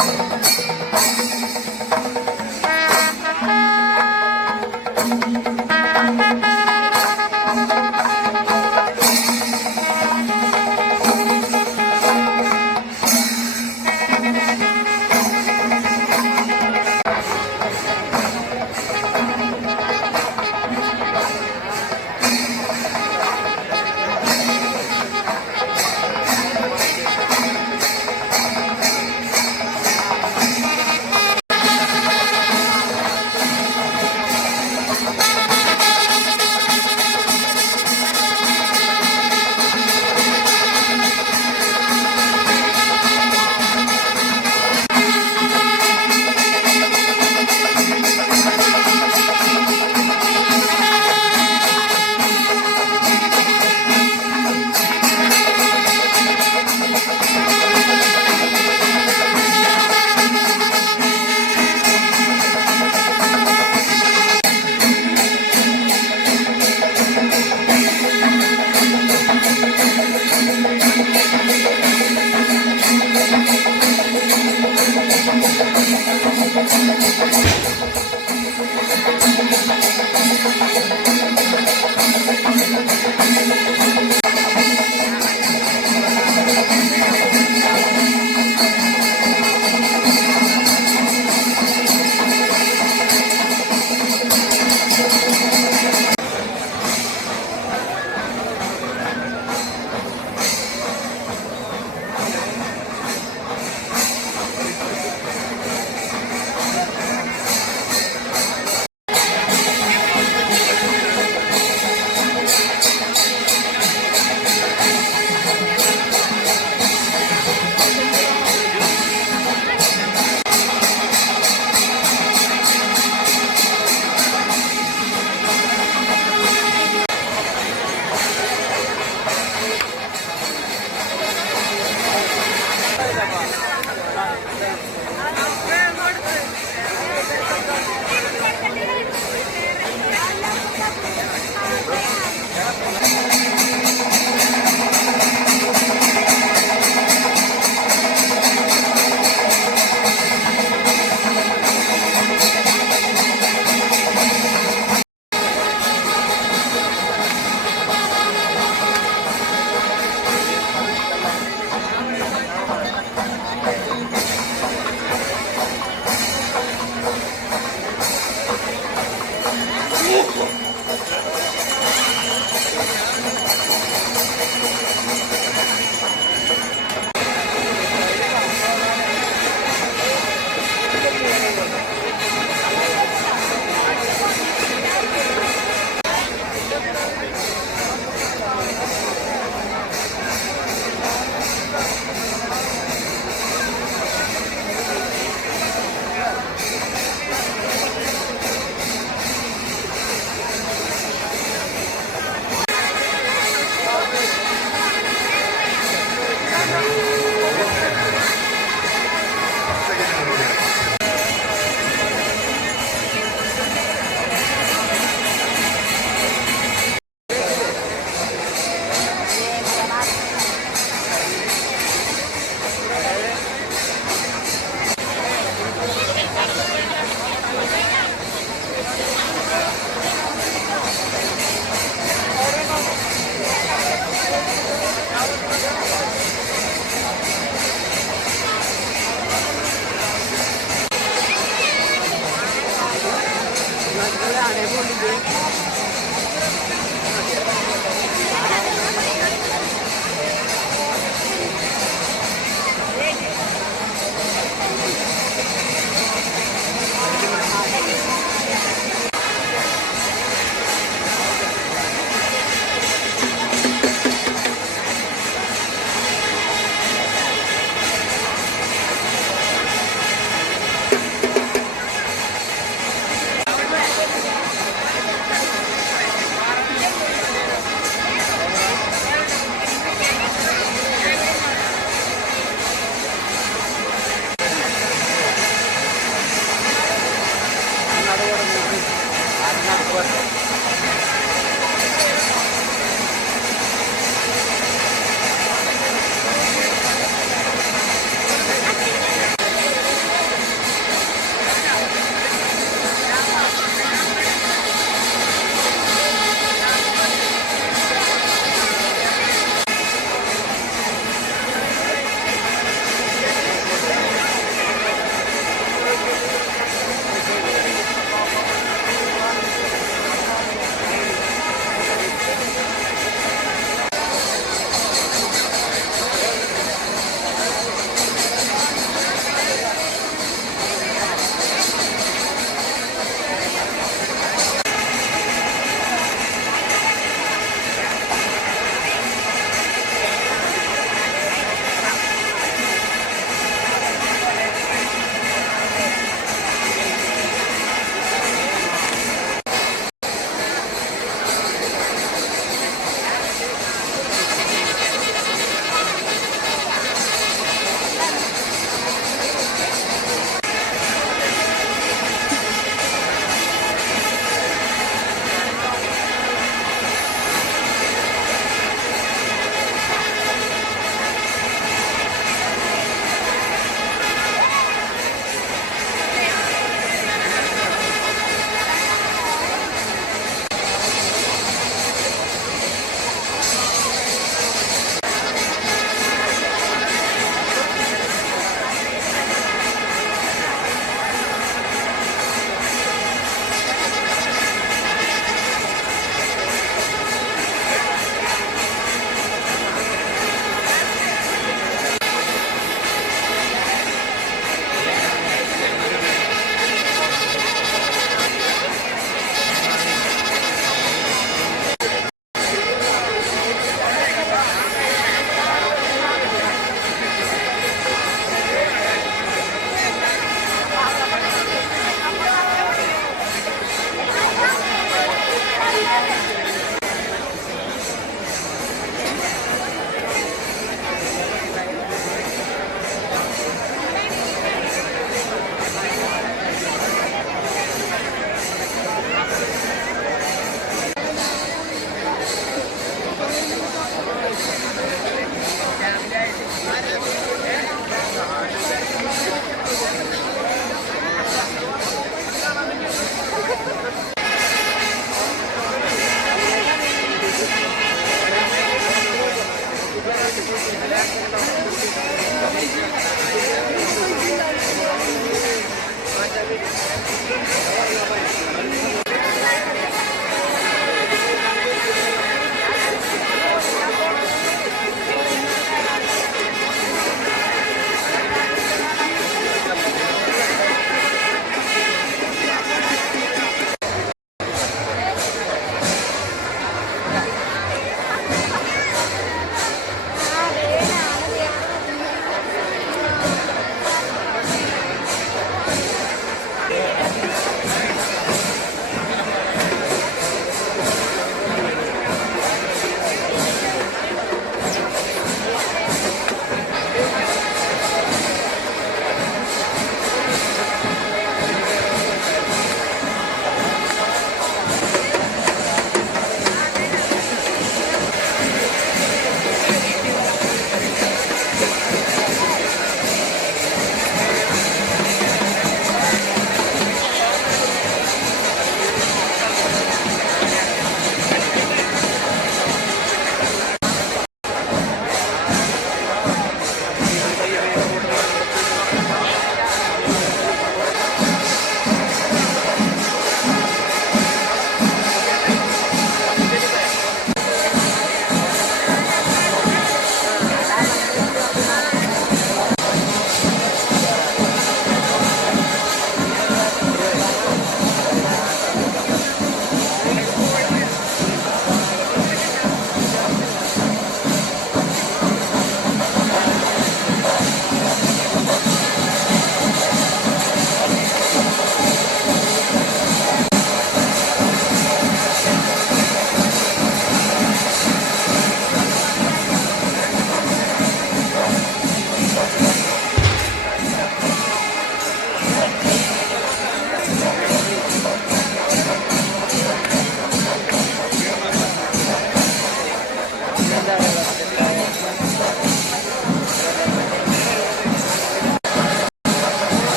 Thank you. Thank you.